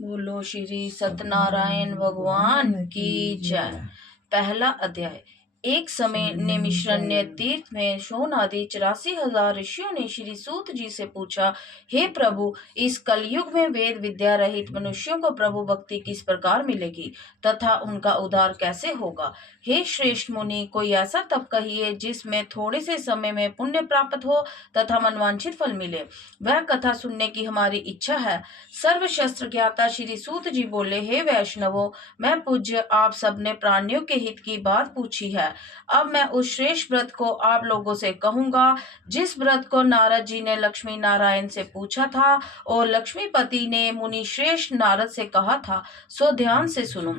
बोलो श्री सत्यनारायण भगवान की जय। पहला अध्याय। एक समय नैमिषारण्य तीर्थ में शौन आदि 84,000 ऋषियों ने श्री सूत जी से पूछा, हे प्रभु, इस कलयुग में वेद विद्या रहित मनुष्यों को प्रभु भक्ति किस प्रकार मिलेगी तथा उनका उद्धार कैसे होगा। हे श्रेष्ठ मुनि, कोई ऐसा तप कहिए जिसमें थोड़े से समय में पुण्य प्राप्त हो तथा मनवांछित फल मिले। वह कथा सुनने की हमारी इच्छा है। सर्वशास्त्र ज्ञाता श्री सूत जी बोले, हे वैष्णवों, मैं पूज्य आप सबने प्राणियों के हित की बात पूछी है। अब मैं उस श्रेष्ठ व्रत को आप लोगों से कहूंगा जिस व्रत को नारद जी ने लक्ष्मी नारायण से पूछा था और लक्ष्मीपति ने मुनि श्रेष्ठ नारद से कहा था, सो ध्यान से सुनो।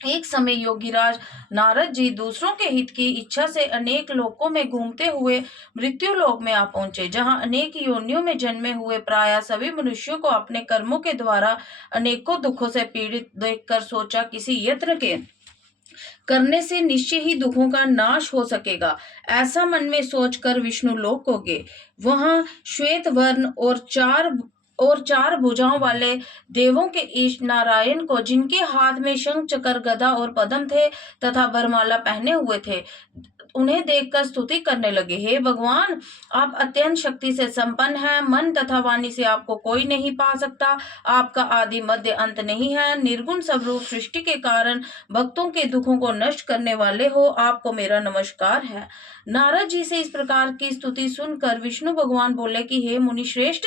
एक समय योगीराज नारद जी दूसरों के हित की इच्छा से अनेक लोकों में घूमते हुए मृत्यु लोक में आ पहुंचे, जहां अनेक योनियों में जन्मे हुए प्राय सभी मनुष्यों को अपने कर्मों के द्वारा अनेकों दुखों से पीड़ित देखकर सोचा, किसी यत्न के करने से निश्चय ही दुखों का नाश हो सकेगा। ऐसा मन में सोचकर विष्णु लोक को गए। वहां श्वेत वर्ण और चार भुजाओं वाले देवों के ईश नारायण को, जिनके हाथ में शंख चक्र गदा और पद्म थे तथा वरमाला पहने हुए थे, उन्हें देखकर स्तुति करने लगे। हे भगवान, आप अत्यंत शक्ति से संपन्न हैं, मन तथा वाणी से आपको कोई नहीं पा सकता। आपका आदि मध्य अंत नहीं है। निर्गुण स्वरूप सृष्टि के कारण भक्तों के दुखों को नष्ट करने वाले हो, आपको मेरा नमस्कार है। नारद जी से इस प्रकार की स्तुति सुनकर विष्णु भगवान बोले कि हे मुनि श्रेष्ठ,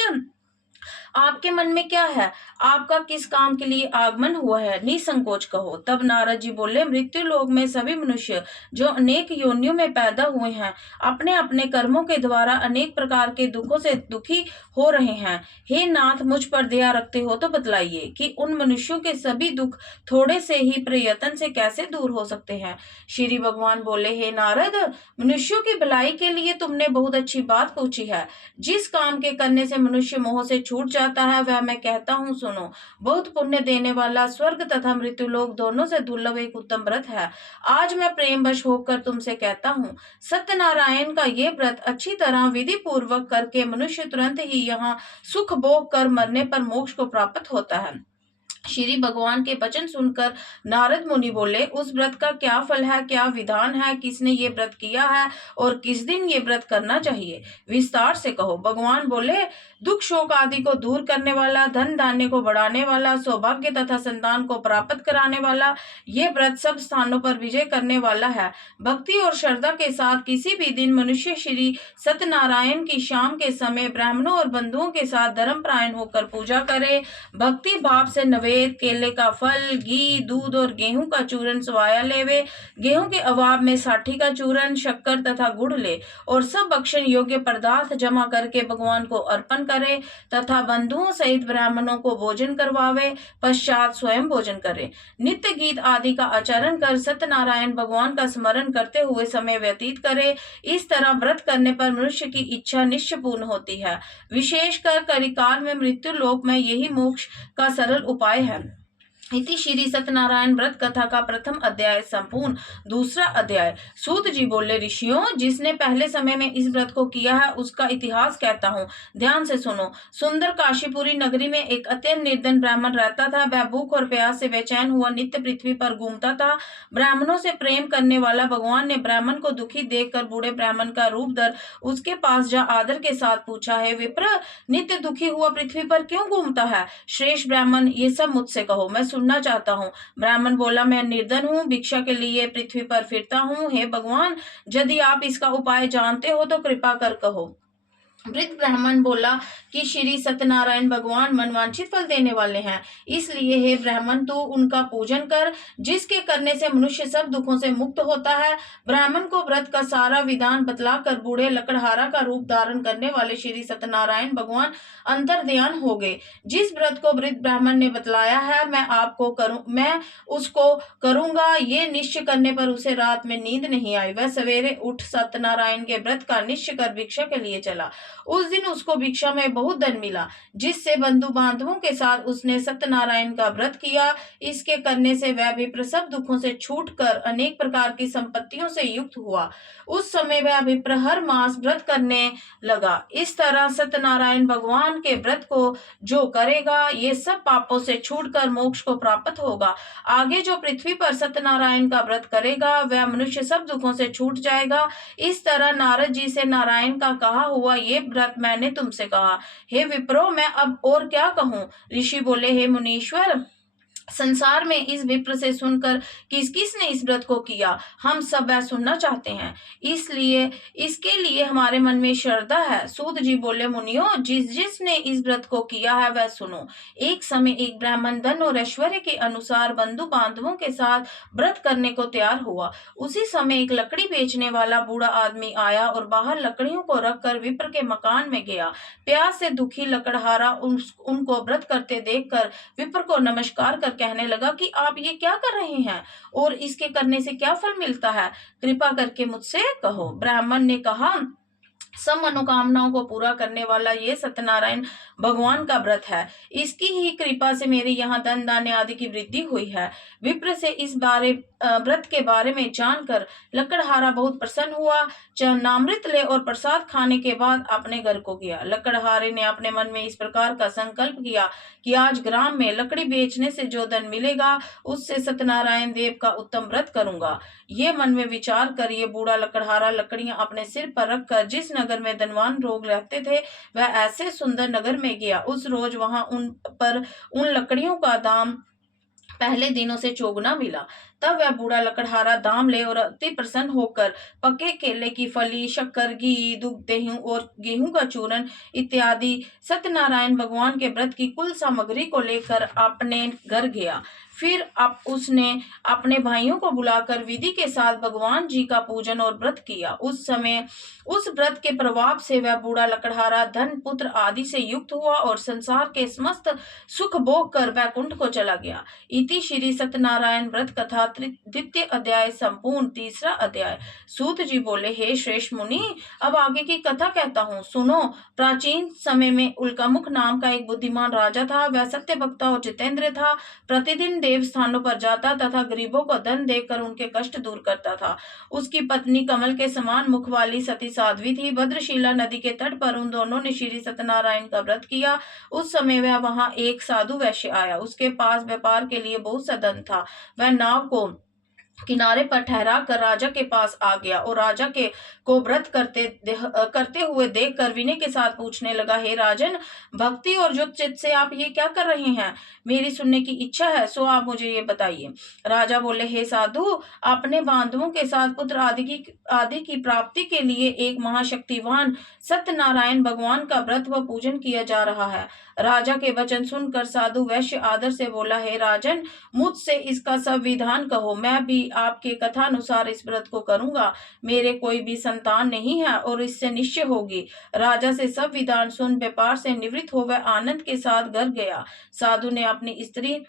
आपके मन में क्या है? आपका किस काम के लिए आगमन हुआ है? निसंकोच कहो। तब नारद जी बोले, मृत्यु लोक में सभी मनुष्य जो अनेक योनियों में पैदा हुए हैं, अपने अपने कर्मों के द्वारा अनेक प्रकार के दुखों से दुखी हो रहे हैं। हे नाथ, मुझ पर दया रखते हो तो बतलाइए कि उन मनुष्यों के सभी दुख थोड़े से ही प्रयत्न से कैसे दूर हो सकते हैं। श्री भगवान बोले, हे नारद, मनुष्यों की भलाई के लिए तुमने बहुत अच्छी बात पूछी है। जिस काम के करने से मनुष्य मोह से छूट जाता है, वह मैं कहता हूँ, सुनो। बहुत पुण्य देने वाला, स्वर्ग तथा मृत्यु लोक दोनों से दुर्लभ एक उत्तम व्रत है। आज मैं प्रेम वश होकर तुमसे कहता हूँ, सत्यनारायण का ये व्रत अच्छी तरह विधि पूर्वक करके मनुष्य तुरंत ही यहाँ सुख भोग कर मरने पर मोक्ष को प्राप्त होता है। श्री भगवान के वचन सुनकर नारद मुनि बोले, उस व्रत का क्या फल है, क्या विधान है, किसने ये व्रत किया है और किस दिन ये व्रत करना चाहिए? विस्तार से कहो। भगवान बोले, दुख शोक आदि को दूर करने वाला, धन धान्य को बढ़ाने वाला, सौभाग्य तथा संतान को प्राप्त कराने वाला, ये व्रत सब स्थानों पर विजय करने वाला है। भक्ति और श्रद्धा के साथ किसी भी दिन मनुष्य श्री सत्यनारायण की शाम के समय ब्राह्मणों और बंधुओं के साथ धर्मपरायण होकर पूजा करे। भक्ति भाव से नवेद, केले का फल, घी, दूध और गेहूं का चूर्ण स्वाया लेवे। गेहूं के अभाव में साठी का चूर्ण, शक्कर तथा गुड़ ले और सब भक्षण योग्य पदार्थ जमा करके भगवान को अर्पण करे तथा बंधुओं सहित ब्राह्मणों को भोजन करवावे। पश्चात स्वयं भोजन करे। नित्य गीत आदि का आचरण कर सत्यनारायण भगवान का स्मरण करते हुए समय व्यतीत करे। इस तरह व्रत करने पर मनुष्य की इच्छा निश्चय पूर्ण होती है। विशेषकर कलिकाल में मृत्यु लोक में यही मोक्ष का सरल उपाय है। इति श्री सत्यनारायण व्रत कथा का प्रथम अध्याय संपूर्ण। दूसरा अध्याय। सूत जी बोले, ऋषियों, जिसने पहले समय में इस व्रत को किया है उसका इतिहास कहता हूँ, ध्यान से सुनो। सुंदर काशीपुरी नगरी में एक अत्यंत निर्धन ब्राह्मण रहता था। वह भूख और प्यास से बेचैन हुआ नित्य पृथ्वी पर घूमता था। ब्राह्मणों से प्रेम करने वाला भगवान ने ब्राह्मण को दुखी देखकर बूढ़े ब्राह्मण का रूप धर उसके पास जा आदर के साथ पूछा, है विप्र, नित्य दुखी हुआ पृथ्वी पर क्यों घूमता है? श्रेष्ठ ब्राह्मण, ये सब मुझसे कहो, मैं सुनना चाहता हूँ। ब्राह्मण बोला, मैं निर्धन हूँ, भिक्षा के लिए पृथ्वी पर फिरता हूँ। हे भगवान, यदि आप इसका उपाय जानते हो तो कृपा कर कहो। वृद्ध ब्राह्मण बोला कि श्री सत्यनारायण भगवान मनवांछित फल देने वाले हैं, इसलिए हे ब्राह्मण, तू उनका पूजन कर, जिसके करने से मनुष्य सब दुखों से मुक्त होता है। ब्राह्मण को व्रत का सारा विधान बतलाकर बूढ़े लकड़हारा का रूप धारण करने वाले श्री सत्यनारायण भगवान अंतर्ध्यान हो गए। जिस व्रत को वृद्ध ब्राह्मण ने बतलाया है, मैं उसको करूंगा, ये निश्चय करने पर उसे रात में नींद नहीं आई। वह सवेरे उठ सत्यनारायण के व्रत का निश्चय कर भिक्षा के लिए चला। उस दिन उसको भिक्षा में बहुत धन मिला, जिससे बंधु बांधवों के साथ उसने सत्यनारायण का व्रत किया। इसके करने से वह भी प्रसव दुखों से छूटकर अनेक प्रकार की संपत्तियों से युक्त हुआ। उस समय वह विप्र हर मास व्रत करने लगा। इस तरह सत्यनारायण भगवान के व्रत को जो करेगा, ये सब पापों से छूटकर मोक्ष को प्राप्त होगा। आगे जो पृथ्वी पर सत्यनारायण का व्रत करेगा, वह मनुष्य सब दुखों से छूट जाएगा। इस तरह नारद जी से नारायण का कहा हुआ ये व्रत मैंने तुमसे कहा। हे विप्रो, मैं अब और क्या कहूँ? ऋषि बोले, हे मुनीश्वर, संसार में इस विप्र से सुनकर किस किस ने इस व्रत को किया, हम सब वह सुनना चाहते हैं। इसलिए इसके लिए हमारे मन में श्रद्धा है। सूत जी बोले, मुनियो, जिस जिसने इस व्रत को किया है वह सुनो। एक समय एक ब्राह्मण धन और ऐश्वर्य के अनुसार बंधु बांधवों के साथ व्रत करने को तैयार हुआ। उसी समय एक लकड़ी बेचने वाला बूढ़ा आदमी आया और बाहर लकड़ियों को रखकर विप्र के मकान में गया। प्यास से दुखी लकड़हारा उनको व्रत करते देखकर विप्र को नमस्कार कर कहने लगा कि आप ये क्या कर रहे हैं और इसके करने से क्या फल मिलता है, कृपा करके मुझसे कहो। ब्राह्मण ने कहा, सब मनोकामनाओं को पूरा करने वाला ये सत्यनारायण भगवान का व्रत है। इसकी ही कृपा से मेरे यहाँ धन धान्य आदि की वृद्धि हुई है। विप्र से इस व्रत के बारे में जानकर लकड़हारा बहुत प्रसन्न हुआ। चरणामृत ले और प्रसाद खाने के बाद अपने घर को गया। लकड़हारे ने अपने मन में इस प्रकार का संकल्प किया कि आज ग्राम में लकड़ी बेचने से जो धन मिलेगा, उससे सत्यनारायण देव का उत्तम व्रत करूंगा। ये मन में विचार कर ये बूढ़ा लकड़हारा लकड़ियां अपने सिर पर रखकर जिस नगर में धनवान लोग रहते थे, वह ऐसे सुंदर नगर में गया। उस रोज वहां उन लकड़ियों का दाम पहले दिनों से चौगुना मिला। तब वह बूढ़ा लकड़हारा दाम ले और अति प्रसन्न होकर पके केले की फली, शक्कर, घी, दूध, दही और गेहूं का चूरन इत्यादि सत्यनारायण भगवान के व्रत की कुल सामग्री को लेकर अपने घर गया। फिर अब उसने अपने भाइयों को बुलाकर विधि के साथ भगवान जी का पूजन और व्रत किया। उस समय उस व्रत के प्रभाव से वह बूढ़ा लकड़हारा धन, पुत्र आदि से युक्त हुआ और संसार के समस्त सुख भोग कर वैकुंठ को चला गया। इति श्री सत्यनारायण व्रत कथा द्वितीय अध्याय संपूर्ण। तीसरा अध्याय। सूत जी बोले, हे श्रेष्ठ मुनि, अब आगे की कथा कहता हूँ, सुनो। प्राचीन समय में उल्कामुख नाम का एक बुद्धिमान राजा था। वह सत्य वक्ता और जितेंद्र था। प्रतिदिन देव स्थानों पर जाता तथा गरीबों को धन देकर उनके कष्ट दूर करता था। उसकी पत्नी कमल के समान मुख वाली सती साध्वी थी। भद्रशिला नदी के तट पर उन दोनों ने श्री सत्यनारायण का व्रत किया। उस समय वह वहां एक साधु वैश्य आया। उसके पास व्यापार के लिए बहुत सा धन था। वह नाव को किनारे पर ठहरा कर राजा के पास आ गया और राजा को व्रत करते हुए देखकर विनय के साथ पूछने लगा, हे राजन, भक्ति और युक्त चित्त से आप ये क्या कर रहे हैं? मेरी सुनने की इच्छा है, सो आप मुझे ये बताइए। राजा बोले, हे साधु, अपने बांधवों के साथ पुत्र आदि की प्राप्ति के लिए एक महाशक्तिवान सत्यनारायण भगवान का व्रत व पूजन किया जा रहा है। राजा के वचन सुनकर साधु वैश्य आदर से बोला, हे राजन, मुझसे इसका सब विधान कहो। मैं भी आपके कथानुसार इस व्रत को करूंगा। मेरे कोई भी संतान नहीं है और इससे निश्चय होगी। राजा से सब विधान सुन व्यापार से निवृत्त हो वह आनंद के साथ घर गया। साधु ने अपनी स्त्री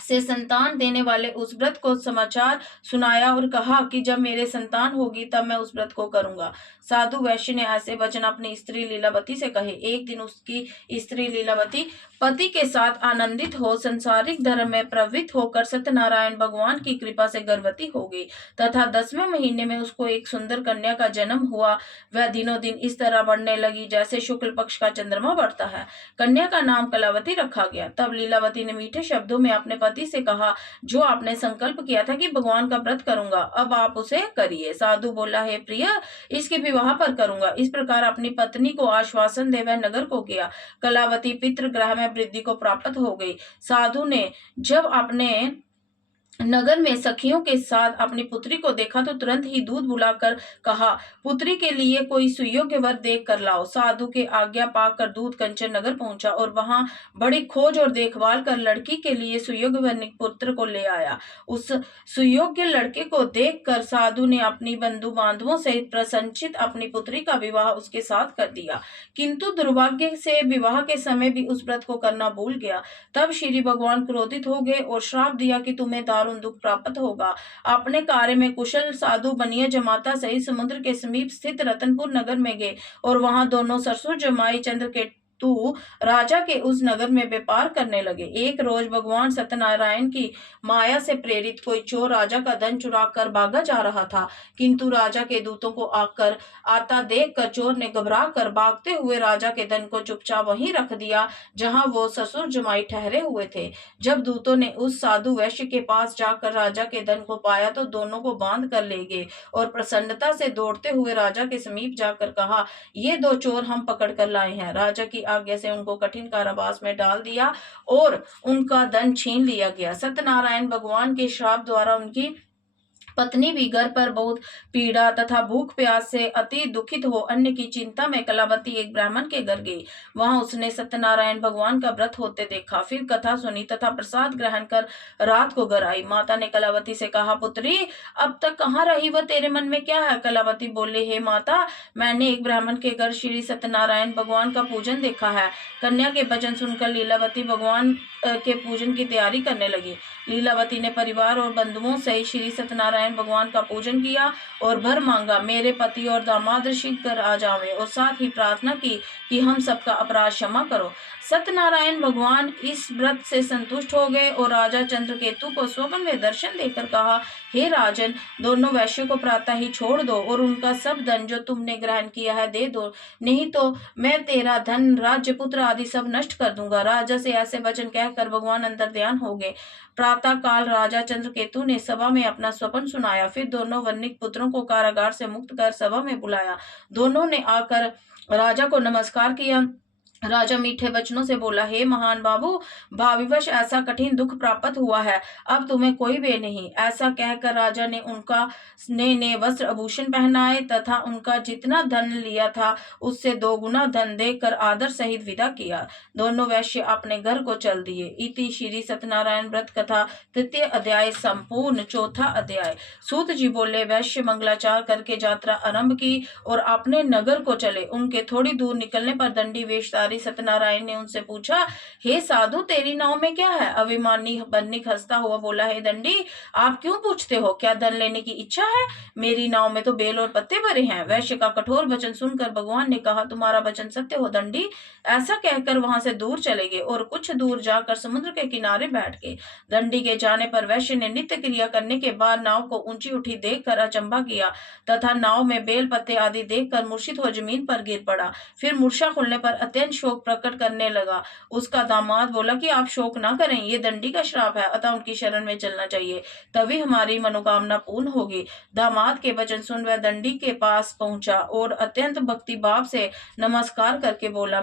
से संतान देने वाले उस व्रत को समाचार सुनाया और कहा कि जब मेरे संतान होगी तब मैं उस व्रत को करूंगा। साधु वैश्य ने ऐसे वचन अपनी स्त्री लीलावती से कहे। एक दिन उसकी स्त्री लीलावती पति के साथ आनंदित हो संसारिक धर्म में प्रवृत्त होकर सत्यनारायण भगवान की कृपा से गर्भवती हो गई तथा 10वें महीने में उसको एक सुंदर कन्या का जन्म हुआ। वह दिनों दिन इस तरह बढ़ने लगी जैसे शुक्ल पक्ष का चंद्रमा बढ़ता है। कन्या का नाम कलावती रखा गया। तब लीलावती ने मीठे शब्दों में अपने पति से कहा, जो आपने संकल्प किया था कि भगवान का व्रत करूंगा, अब आप उसे करिए। साधु बोला, हे प्रिय, इसके विवाह पर करूंगा। इस प्रकार अपनी पत्नी को आश्वासन दे वह नगर को गया। कलावती पितृग्रह में वृद्धि को प्राप्त हो गई। साधु ने जब अपने नगर में सखियों के साथ अपनी पुत्री को देखा तो तुरंत ही दूध बुलाकर कहा, पुत्री के लिए कोई सुयोग्य वर देख कर लाओ। साधु के आज्ञा पाकर दूध कंचन नगर पहुंचा और वहां बड़ी खोज और देखभाल कर लड़की के लिए सुयोग्य वर पुत्र को ले आया। उस सुयोग्य लड़के को देखकर साधु ने अपनी बंधु बांधवों से प्रसन्नचित अपनी पुत्री का विवाह उसके साथ कर दिया, किंतु दुर्भाग्य से विवाह के समय भी उस व्रत को करना भूल गया। तब श्री भगवान क्रोधित हो गए और श्राप दिया कि तुम्हें दारुण दारुण दुख प्राप्त होगा। अपने कार्य में कुशल साधु बनिया जमाता सहित समुद्र के समीप स्थित रतनपुर नगर में गए और वहां दोनों ससुर जमाई चंद्रकेतु राजा के उस नगर में व्यापार करने लगे। एक रोज भगवान सत्यनारायण की माया से प्रेरित कोई चोर राजा का धन चुरा कर भागा जा रहा था, किंतु राजा के दूतों को आता देख कर चोर ने घबरा कर भागते हुए राजा के धन को चुपचाप वहीं रख दिया जहां वो ससुर जमाई ठहरे हुए थे। जब दूतों ने उस साधु वैश्य के पास जाकर राजा के धन को पाया तो दोनों को बांध कर ले गए और प्रसन्नता से दौड़ते हुए राजा के समीप जाकर कहा, ये दो चोर हम पकड़ कर लाए हैं। राजा की आज्ञा से उनको कठिन कारावास में डाल दिया और उनका धन छीन लिया गया। सत्यनारायण भगवान के श्राप द्वारा उनकी पत्नी भी घर पर बहुत पीड़ा तथा भूख प्यास से अति दुखित हो अन्न की चिंता में कलावती एक ब्राह्मण के घर गई। वहां उसने सत्यनारायण भगवान का व्रत होते देखा, फिर कथा सुनी तथा प्रसाद ग्रहण कर रात को घर आई। माता ने कलावती से कहा, पुत्री अब तक कहाँ रही व तेरे मन में क्या है? कलावती बोले, हे माता, मैंने एक ब्राह्मण के घर श्री सत्यनारायण भगवान का पूजन देखा है। कन्या के वचन सुनकर लीलावती भगवान के पूजन की तैयारी करने लगी। लीलावती ने परिवार और बंधुओं से श्री सत्यनारायण भगवान का पूजन किया और भर मांगा, मेरे पति और दामाद शीघ्र आ जावे, और साथ ही प्रार्थना की कि हम सबका अपराध क्षमा करो। सत्यनारायण भगवान इस व्रत से संतुष्ट हो गए और राजा चंद्रकेतु को स्वप्न में दर्शन देकर कहा, हे राजन, दोनों वैश्यों को प्रातः ही छोड़ दो और उनका सब धन जो तुमने ग्रहण किया है दे दो, नहीं तो मैं तेरा धन, राज्य, पुत्र आदि सब नष्ट कर दूंगा। राजा से ऐसे वचन कहकर भगवान अंतर ध्यान हो गए। प्रातः काल राजा चंद्रकेतु ने सभा में अपना स्वप्न सुनाया, फिर दोनों वन्निक पुत्रों को कारागार से मुक्त कर सभा में बुलाया। दोनों ने आकर राजा को नमस्कार किया। राजा मीठे वचनों से बोला, हे महान बाबू, भाविवश ऐसा कठिन दुख प्राप्त हुआ है, अब तुम्हें कोई भय नहीं। ऐसा कहकर राजा ने उनका ने वस्त्र आभूषण पहनाए तथा उनका जितना धन लिया था उससे 2 गुना धन देकर आदर सहित विदा किया। दोनों वैश्य अपने घर को चल दिए। इति श्री सत्यनारायण व्रत कथा 3 अध्याय संपूर्ण। 4था अध्याय। सूत जी बोले, वैश्य मंगलाचार करके यात्रा आरंभ की और अपने नगर को चले। उनके थोड़ी दूर निकलने पर दंडी वेशधारी सत्यनारायण ने उनसे पूछा, हे साधु, तेरी नाव में क्या है? अभिमानी बन्निक हंसता हुआ बोला, हे दंडी, आप क्यों पूछते हो? क्या धन लेने की इच्छा है? मेरी नाव में तो बेल और पत्ते भरे हैं। वैश्य का कठोर वचन सुनकर भगवान ने कहा, तुम्हारा वचन सत्य हो दंडी। ऐसा कहकर वहां से दूर चले गए और कुछ दूर जाकर समुद्र के किनारे बैठ गए। दंडी के जाने पर वैश्य ने नित्य क्रिया करने के बाद नाव को ऊंची उठी देखकर अचंभा किया तथा नाव में बेल पत्ते आदि देखकर मूर्छित हो जमीन पर गिर पड़ा। फिर मूर्छा खुलने पर अत्यंत शोक प्रकट करने लगा। उसका दामाद बोला कि आप शोक ना करें, ये दंडी का श्राप है, अतः उनकी शरण में चलना चाहिए, तभी हमारी मनोकामना पूर्ण होगी। दामाद के वचन सुन वह दंडी के पास पहुंचा और अत्यंत भक्ति भाव से नमस्कार करके बोला,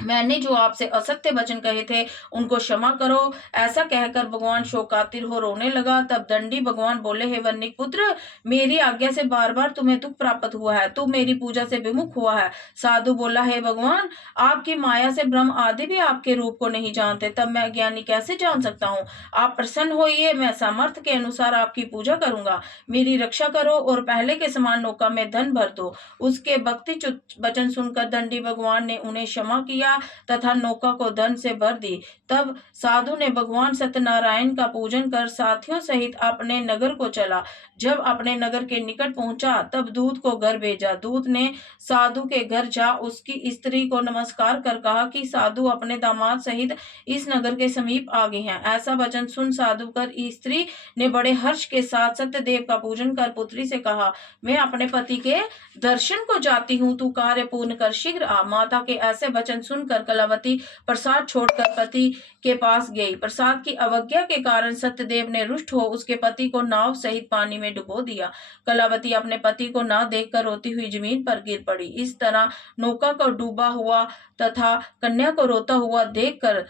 मैंने जो आपसे असत्य वचन कहे थे उनको क्षमा करो। ऐसा कहकर भगवान शोकातिर हो रोने लगा। तब दंडी भगवान बोले, हे वन्निक पुत्र, मेरी आज्ञा से बार बार तुम्हें दुख प्राप्त हुआ है, तू मेरी पूजा से विमुख हुआ है। साधु बोला, हे भगवान, आपकी माया से ब्रह्म आदि भी आपके रूप को नहीं जानते, तब मैं ज्ञानी कैसे जान सकता हूँ? आप प्रसन्न होइए, मैं सामर्थ्य के अनुसार आपकी पूजा करूंगा, मेरी रक्षा करो और पहले के समान नौका में धन भर दो। उसके भक्ति वचन सुनकर दंडी भगवान ने उन्हें क्षमा किया तथा नौका को धन से भर दी। तब साधु ने भगवान सत्यनारायण का पूजन कर साथियों सहित अपने नगर को चला। जब अपने नगर के निकट पहुंचा तब दूत को घर भेजा। दूत ने साधु के घर जा उसकी स्त्री को नमस्कार कर कहा कि साधु अपने दामाद सहित इस नगर के समीप आ गए हैं। ऐसा वचन सुन साधु कर स्त्री ने बड़े हर्ष के साथ सत्यदेव का पूजन कर पुत्री से कहा, मैं अपने पति के दर्शन को जाती हूँ, तू कार्य पूर्ण कर शीघ्र आ। माता के ऐसे वचन सुनकर कलावती प्रसाद छोड़कर पति के पास गई। प्रसाद की अवज्ञा के कारण सत्यदेव ने रुष्ट हो उसके पति को नाव सहित पानी में डुबो दिया। कलावती अपने पति को ना देखकर रोती हुई जमीन पर गिर पड़ी। इस तरह नौका को डूबा हुआ तथा कन्या को रोता हुआ देखकर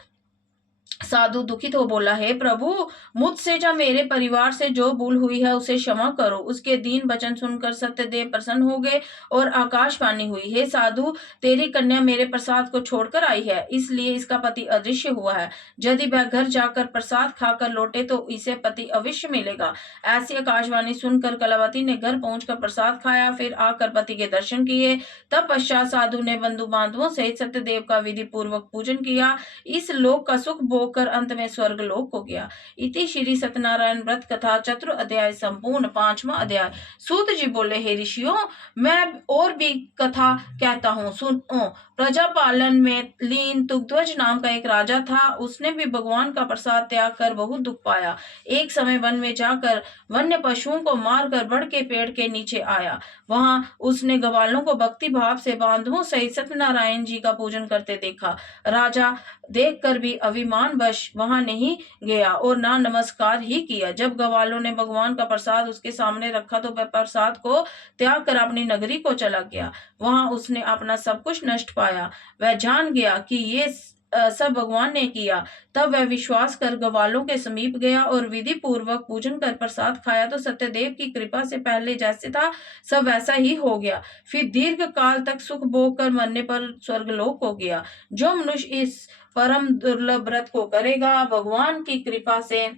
साधु दुखित हो बोला, हे प्रभु, मुझसे या मेरे परिवार से जो भूल हुई है उसे क्षमा करो। उसके दीन वचन सुनकर सत्यदेव प्रसन्न हो गए और आकाशवाणी हुई, हे साधु, तेरी कन्या मेरे प्रसाद को छोड़कर आई है, इसलिए इसका पति अदृश्य हुआ है। यदि वह घर जाकर प्रसाद खाकर लौटे तो इसे पति अवश्य मिलेगा। ऐसी आकाशवाणी सुनकर कलावती ने घर पहुंचकर प्रसाद खाया, फिर आकर पति के दर्शन किए। तब पश्चात साधु ने बंधु बांधवों सहित सत्यदेव का विधि पूर्वक पूजन किया। इस लोक का सुख होकर अंत में स्वर्गलोक को गया। इति श्री सत्यनारायण व्रत कथा चतुर अध्याय संपूर्ण। 5वां अध्याय। सूत जी बोले, हे ऋषियों, मैं और भी कथा कहता हूँ, सुनो। प्रजा पालन में लीन तुग्ध्वज नाम का एक राजा था। उसने भी भगवान का प्रसाद त्याग कर बहुत दुख पाया। एक समय वन में जाकर वन्य पशुओं को मारकर बड़ के पेड़ के नीचे आया। वहां उसने ग्वालों को भक्ति भाव से बांधवों सहित सत्यनारायण जी का पूजन करते देखा। राजा देखकर भी अभिमानवश वहां नहीं गया और ना नमस्कार ही किया। जब ग्वालों ने भगवान का प्रसाद उसके सामने रखा तो वह प्रसाद को त्याग कर अपनी नगरी को चला गया। वहां उसने अपना सब कुछ नष्ट पाया। वह जान गया कि ये सब भगवान ने किया। तब वह विश्वास कर ग्वालों के समीप गया और विधि पूर्वक पूजन कर प्रसाद खाया तो सत्यदेव की कृपा से पहले जैसे था सब वैसा ही हो गया। फिर दीर्घ काल तक सुख भोग कर मरने पर स्वर्गलोक हो गया। जो मनुष्य इस परम दुर्लभ व्रत को करेगा, भगवान की कृपा से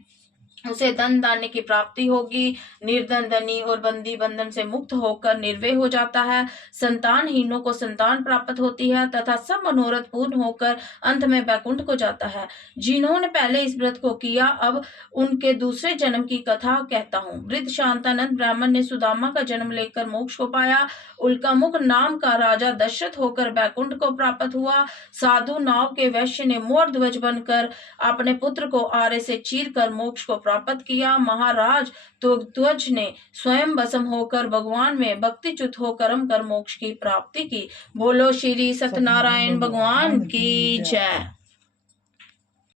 उसे धन धान्य की प्राप्ति होगी। निर्धन धनी और बंदी बंधन से मुक्त होकर निर्भय हो जाता है। संतानहीनों को संतान प्राप्त होती है तथा सब मनोरथ पूर्ण होकर अंत में वैकुंठ को जाता है। जिन्होंने पहले इस व्रत को किया, अब उनके दूसरे जन्म की कथा कहता हूँ। वृद्ध शांतानंद ब्राह्मण ने सुदामा का जन्म लेकर मोक्ष को पाया। उल्कामुख नाम का राजा दशरथ होकर वैकुंठ को प्राप्त हुआ। साधु नाव के वैश्य ने मोर ध्वज बनकर अपने पुत्र को आरे से चीर कर मोक्ष को प्राप्त किया। महाराज तुग्ध्वज ने स्वयं भस्म होकर भगवान में भक्तिच्युत हो कर्म कर मोक्ष की प्राप्ति की। बोलो श्री सत्यनारायण भगवान की जय।